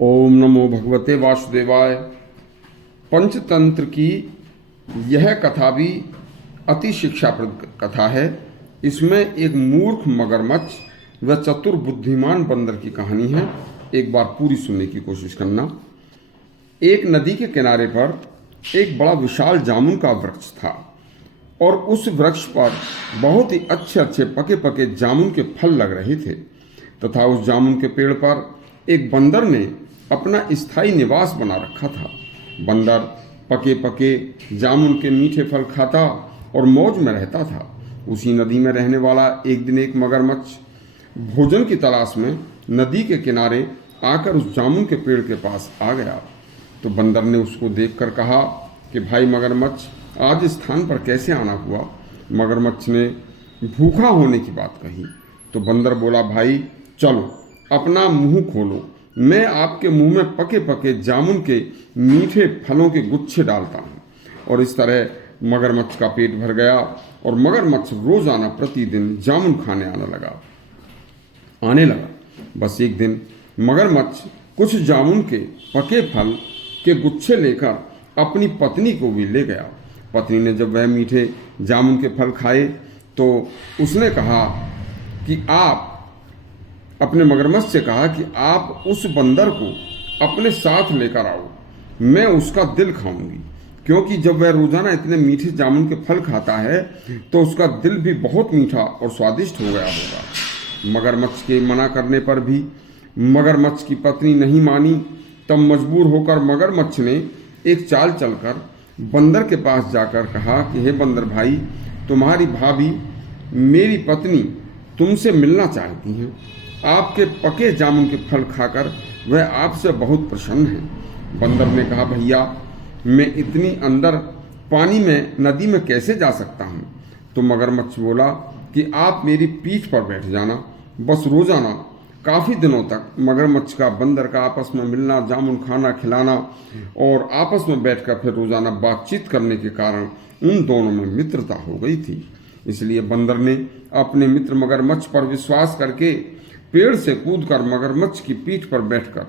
ओम नमो भगवते वासुदेवाय। पंचतंत्र की यह कथा भी अति शिक्षाप्रद कथा है। इसमें एक मूर्ख मगरमच्छ व चतुर बुद्धिमान बंदर की कहानी है। एक बार पूरी सुनने की कोशिश करना। एक नदी के किनारे पर एक बड़ा विशाल जामुन का वृक्ष था और उस वृक्ष पर बहुत ही अच्छे अच्छे पके पके जामुन के फल लग रहे थे तथा उस जामुन के पेड़ पर एक बंदर ने अपना स्थायी निवास बना रखा था। बंदर पके पके जामुन के मीठे फल खाता और मौज में रहता था। उसी नदी में रहने वाला एक दिन एक मगरमच्छ भोजन की तलाश में नदी के किनारे आकर उस जामुन के पेड़ के पास आ गया। तो बंदर ने उसको देखकर कहा कि भाई मगरमच्छ, आज इस स्थान पर कैसे आना हुआ? मगरमच्छ ने भूखा होने की बात कही तो बंदर बोला, भाई चलो अपना मुंह खोलो, मैं आपके मुंह में पके पके जामुन के मीठे फलों के गुच्छे डालता हूँ। और इस तरह मगरमच्छ का पेट भर गया और मगरमच्छ रोजाना प्रतिदिन जामुन खाने आने लगा। बस एक दिन मगरमच्छ कुछ जामुन के पके फल के गुच्छे लेकर अपनी पत्नी को भी ले गया। पत्नी ने जब वह मीठे जामुन के फल खाए तो उसने कहा कि आप अपने मगरमच्छ से कहा कि आप उस बंदर को अपने साथ लेकर आओ, मैं उसका दिल खाऊंगी, क्योंकि जब वह रोजाना इतने मीठे जामुन के फल खाता है तो उसका दिल भी बहुत मीठा और स्वादिष्ट हो गया होगा। मगरमच्छ के मना करने पर भी मगरमच्छ की पत्नी नहीं मानी। तब मजबूर होकर मगरमच्छ ने एक चाल चलकर बंदर के पास जाकर कहा कि हे बंदर भाई, तुम्हारी भाभी मेरी पत्नी तुमसे मिलना चाहती हैं। आपके पके जामुन के फल खाकर वह आपसे बहुत प्रसन्न है। बंदर ने कहा, भैया मैं इतनी अंदर पानी में नदी में कैसे जा सकता हूँ? तो मगरमच्छ बोला कि आप मेरी पीठ पर बैठ जाना। बस रोजाना काफी दिनों तक मगरमच्छ का बंदर का आपस में मिलना, जामुन खाना खिलाना और आपस में बैठकर फिर रोजाना बातचीत करने के कारण उन दोनों में मित्रता हो गई थी। इसलिए बंदर ने अपने मित्र मगरमच्छ पर विश्वास करके पेड़ से कूदकर मगरमच्छ की पीठ पर बैठकर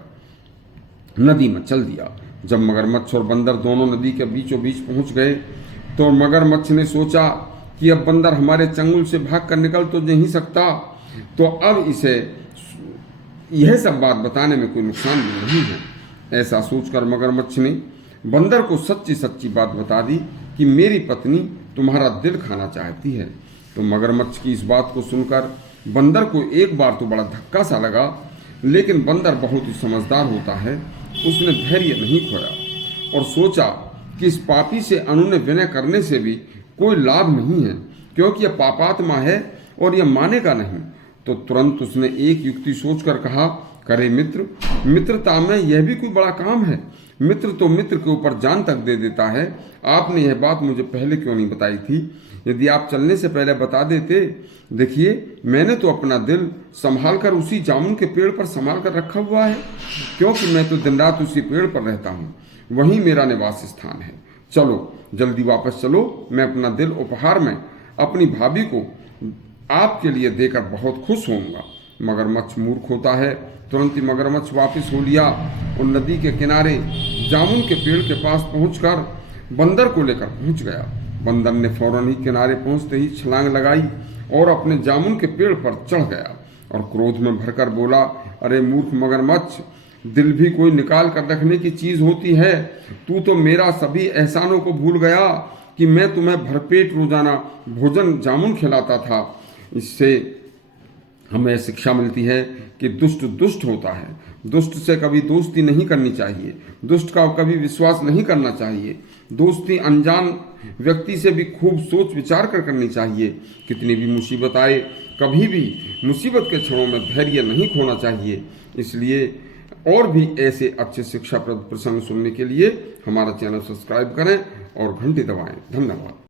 नदी में चल दिया। जब मगरमच्छ और बंदर दोनों नदी के बीचों बीच पहुंच गए तो मगरमच्छ ने सोचा कि अब बंदर हमारे चंगुल से भागकर निकल तो नहीं सकता, तो अब इसे यह सब बात बताने में कोई नुकसान भी नहीं है। ऐसा सोचकर मगरमच्छ ने बंदर को सच्ची सच्ची बात बता दी कि मेरी पत्नी तुम्हारा दिल खाना चाहती है। तो मगरमच्छ की इस बात को सुनकर बंदर को एक बार तो बड़ा धक्का सा लगा, लेकिन बंदर बहुत ही समझदार होता है। उसने धैर्य नहीं खोया और सोचा कि इस पापी से अनुनय विनय करने से भी कोई लाभ नहीं है, क्योंकि यह पापात्मा है और यह मानेगा नहीं। तो तुरंत उसने एक युक्ति सोचकर कहा, करे मित्र, मित्रता में यह भी कोई बड़ा काम है। मित्र तो मित्र के ऊपर जान तक दे देता है। आपने यह बात मुझे पहले क्यों नहीं बताई थी? यदि आप चलने से पहले बता देते। देखिए, मैंने तो अपना दिल संभाल कर उसी जामुन के पेड़ पर संभाल कर रखा हुआ है, क्योंकि मैं तो दिन रात उसी पेड़ पर रहता हूँ, वहीं मेरा निवास स्थान है। चलो जल्दी वापस चलो, मैं अपना दिल उपहार में अपनी भाभी को आपके लिए देकर बहुत खुश होऊंगा। मगरमच्छ मूर्ख होता है, तुरंत ही मगरमच्छ वापस हो लिया और नदी के किनारे जामुन के पेड़ के पास पहुंचकर बंदर को लेकर पहुंच गया। बंदर ने फौरन ही किनारे पहुंचते ही छलांग लगाई और अपने जामुन के पेड़ पर चढ़ गया और क्रोध में भरकर बोला, अरे मूर्ख मगरमच्छ, दिल भी कोई निकाल कर रखने की चीज होती है। तू तो मेरा सभी एहसानों को भूल गया कि मैं तुम्हें भरपेट रोजाना भोजन जामुन खिलाता था। इससे हमें शिक्षा मिलती है कि दुष्ट दुष्ट होता है, दुष्ट से कभी दोस्ती नहीं करनी चाहिए, दुष्ट का कभी विश्वास नहीं करना चाहिए। दोस्ती अनजान व्यक्ति से भी खूब सोच विचार कर करनी चाहिए। कितनी भी मुसीबत आए, कभी भी मुसीबत के क्षणों में धैर्य नहीं खोना चाहिए। इसलिए और भी ऐसे अच्छे शिक्षाप्रद प्रसंग सुनने के लिए हमारा चैनल सब्सक्राइब करें और घंटी दबाएं। धन्यवाद।